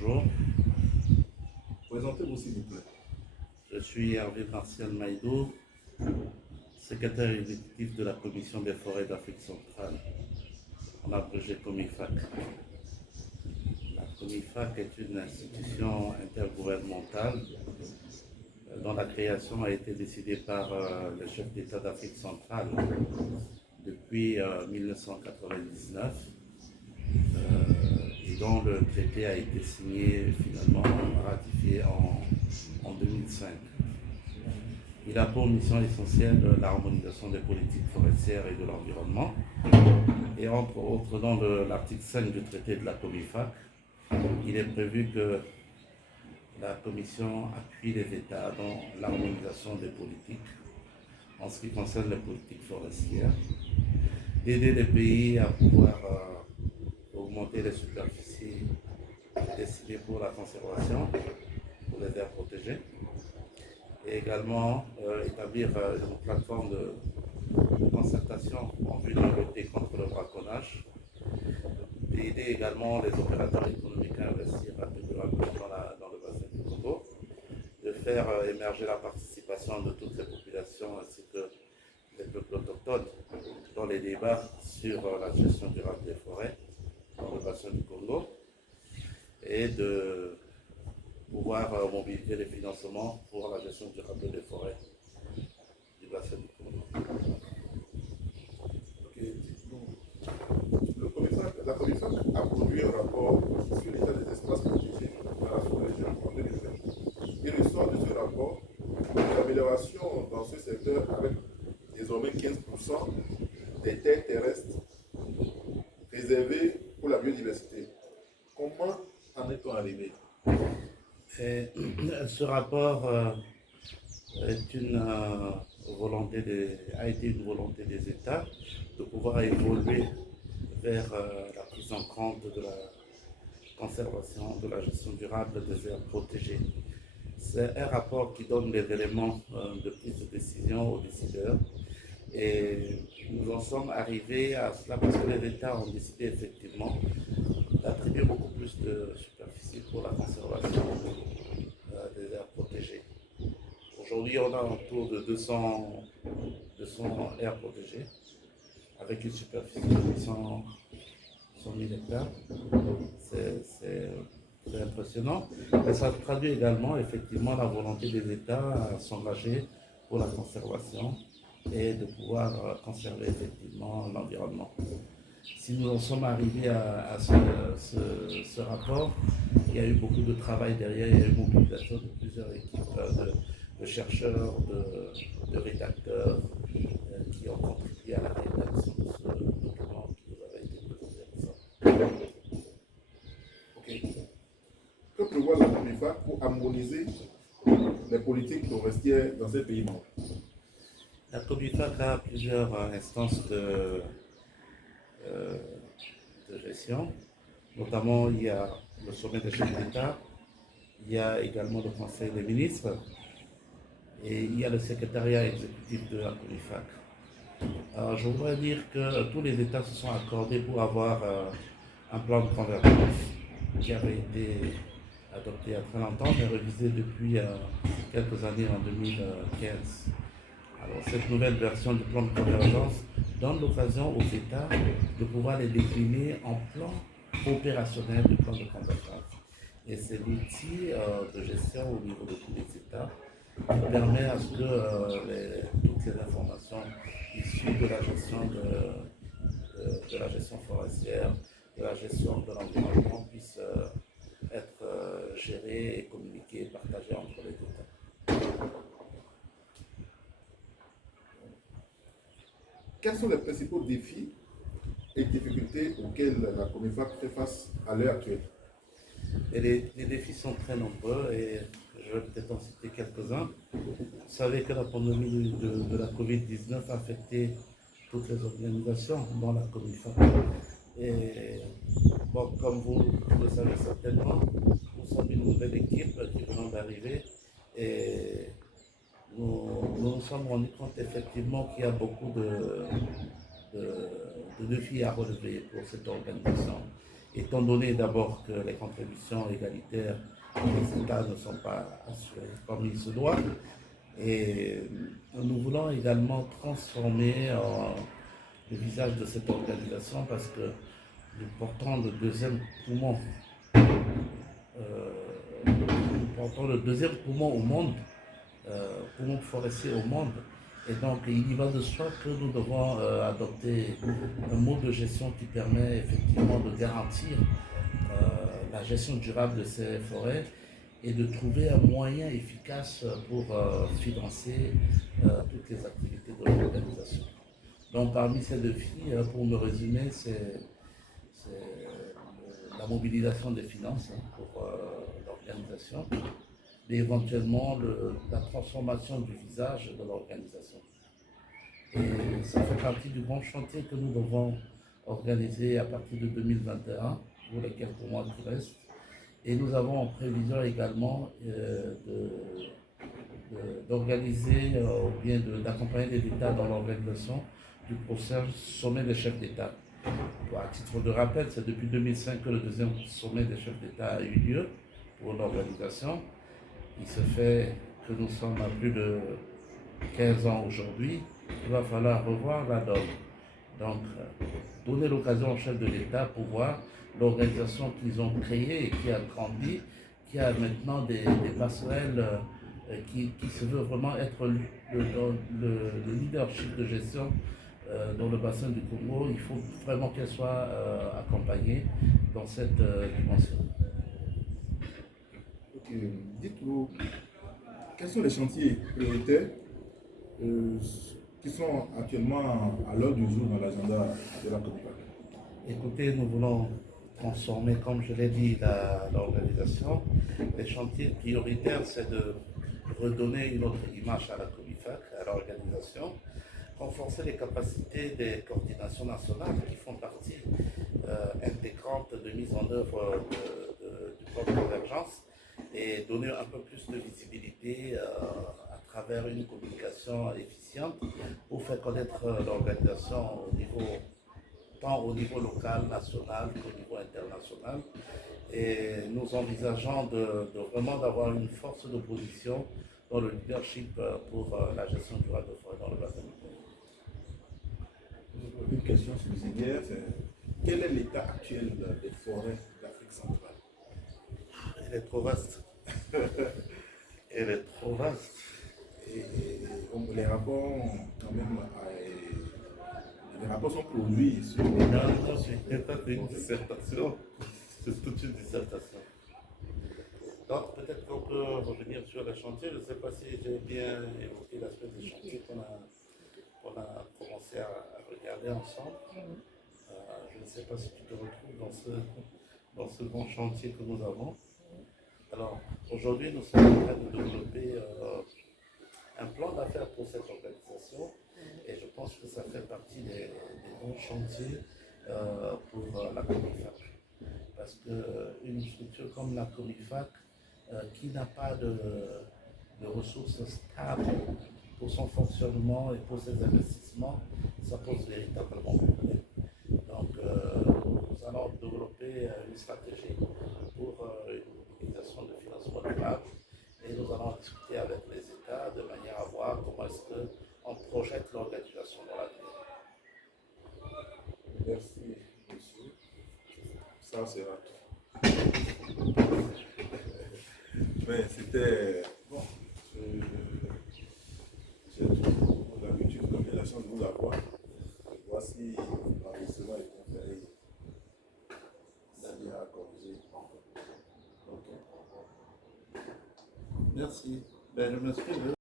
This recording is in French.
Bonjour, Présentez-vous s'il vous plaît. je suis Hervé Martial Maïdou, secrétaire exécutif de la Commission des forêts d'Afrique centrale, en abrégé COMIFAC. La COMIFAC est une institution intergouvernementale dont la création a été décidée par le chef d'État d'Afrique centrale depuis 1999 et dont le traité a été signé finalement ratifié en 2005. Il a pour mission essentielle l'harmonisation des politiques forestières et de l'environnement. Et entre autres, dans l'article 5 du traité de la COMIFAC, il est prévu que la Commission appuie les États dans l'harmonisation des politiques en ce qui concerne les politiques forestières, d'aider les pays à pouvoir augmenter les superficies destinées pour la conservation, pour les aires protégées, et également établir une plateforme de concertation en vue de lutter contre le braconnage, d'aider également les opérateurs économiques à investir rapidement dans le bassin du Congo, de faire émerger la participation de toutes les populations ainsi que les peuples autochtones dans les débats sur la gestion durable des forêts dans le bassin du Congo et de pouvoir mobiliser les financements pour la gestion durable des forêts du bassin du Congo. La Commission a produit un rapport sur l'état des espaces protégés dans la sous-région en 2020. Il ressort de ce rapport une amélioration dans ce secteur avec désormais 15% des terres terrestres réservées pour la biodiversité. Comment en est-on arrivé? Et ce rapport est a été une volonté des États de pouvoir évoluer vers la prise en compte de la conservation, de la gestion durable des aires protégées. C'est un rapport qui donne des éléments de prise de décision aux décideurs et nous en sommes arrivés à cela parce que les États ont décidé effectivement d'attribuer beaucoup plus de superficie pour la conservation des aires protégées. Aujourd'hui, on a autour de 200 aires protégées avec une superficie de 100 000 hectares. C'est impressionnant. Mais ça traduit également effectivement la volonté des États à s'engager pour la conservation et de pouvoir conserver effectivement l'environnement. Si nous en sommes arrivés à ce rapport, il y a eu beaucoup de travail derrière, il y a eu mobilisation de plusieurs équipes de chercheurs, de rédacteurs qui ont contribué à la rédaction de ce document qui nous avait été présenté. Ok. Que prévoit la COMIFAC pour harmoniser les politiques forestières dans ces pays membres? La COMIFAC a plusieurs instances de gestion. Notamment, il y a le sommet des chefs d'État, il y a également le Conseil des ministres et il y a le secrétariat exécutif de la COMIFAC. Alors, je voudrais dire que tous les États se sont accordés pour avoir un plan de convergence qui avait été adopté il y a très longtemps, mais révisé depuis quelques années en 2015. Alors, cette nouvelle version du plan de convergence donne l'occasion aux États de pouvoir les décliner en plan opérationnel du plan de convergence. Et c'est l'outil de gestion au niveau de tous les États qui permet à ce que toutes les informations issues de la gestion de la gestion forestière, de la gestion de l'environnement puissent être gérées et communiquées et partagées entre les États. Quels sont les principaux défis et difficultés auxquels la COMIFAC fait face à l'heure actuelle? Et les défis sont très nombreux et je vais peut-être en citer quelques-uns. Vous savez que la pandémie de la Covid-19 a affecté toutes les organisations, dont la COMIFAC. Et bon, comme vous le savez certainement, nous sommes une nouvelle équipe qui vient d'arriver et nous sommes rendus compte effectivement qu'il y a beaucoup de défis à relever pour cette organisation. étant donné d'abord que les contributions égalitaires des États ne sont pas assurées comme il se doit. Et nous voulons également transformer le visage de cette organisation parce que nous portons le deuxième poumon. Nous portons le deuxième poumon au monde, poumon forestier au monde. Et donc, il y va de soi que nous devons adopter un mode de gestion qui permet effectivement de garantir la gestion durable de ces forêts et de trouver un moyen efficace pour financer toutes les activités de l'organisation. Donc, parmi ces défis, pour me résumer, c'est la mobilisation des finances pour l'organisation et éventuellement la transformation du visage de l'organisation. Et ça fait partie du grand chantier que nous devons organiser à partir de 2021 pour les quelques mois qui restent. Et nous avons en prévision également d'organiser ou bien d'accompagner les États dans l'organisation du prochain sommet des chefs d'État. À titre de rappel, c'est depuis 2005 que le deuxième sommet des chefs d'État a eu lieu pour l'organisation. Il se fait que nous sommes à plus de 15 ans aujourd'hui. Il va falloir revoir la donne. Donc, donner l'occasion aux chefs de l'État pour voir l'organisation qu'ils ont créée et qui a grandi, qui a maintenant des passerelles, qui se veut vraiment être le leadership de gestion dans le bassin du Congo. Il faut vraiment qu'elle soit accompagnée dans cette dimension. Dites-vous, quels sont les chantiers prioritaires qui sont actuellement à l'ordre du jour dans l'agenda de la COMIFAC? Écoutez, nous voulons transformer, comme je l'ai dit, l'organisation. Les chantiers prioritaires, c'est de redonner une autre image à la COMIFAC, à l'organisation, renforcer les capacités des coordinations nationales qui font partie intégrante de mise en œuvre du plan de convergence et donner un peu plus de visibilité à travers une communication efficiente pour faire connaître l'organisation tant au niveau local, national qu'au niveau international. Et nous envisageons vraiment d'avoir une force d'opposition dans le leadership pour la gestion durable de forêt dans le bassin du Congo. Une question subsidiaire, c'est quel est l'état actuel des forêts d'Afrique centrale? Elle est trop vaste. Elle est trop vaste. Et les rapports, quand même, les rapports sont produits sur les... Non, c'est pas une dissertation, c'est toute une dissertation. Donc peut-être qu'on peut revenir sur les chantiers. Je ne sais pas si j'ai bien évoqué l'aspect des chantiers qu'on a commencé à regarder ensemble. Je ne sais pas si tu te retrouves dans ce grand chantier que nous avons. Alors aujourd'hui, nous sommes en train de développer un plan d'affaires pour cette organisation et je pense que ça fait partie des bons chantiers pour la COMIFAC. Parce qu'une structure comme la COMIFAC, qui n'a pas de ressources stables pour son fonctionnement et pour ses investissements, ça pose véritablement problème. Donc, nous allons développer une stratégie pour une mobilisation de financement durable et nous allons discuter avec les États de manière à voir comment est-ce qu'on projette l'organisation dans l'avenir. Merci, monsieur. Ça, c'est tout. Mais c'était bon. J'ai l'habitude, comme j'ai la chance de vous avoir. Voici l'enregistrement est conféré. C'est-à-dire à corriger. Merci. Ben, je m'excuse.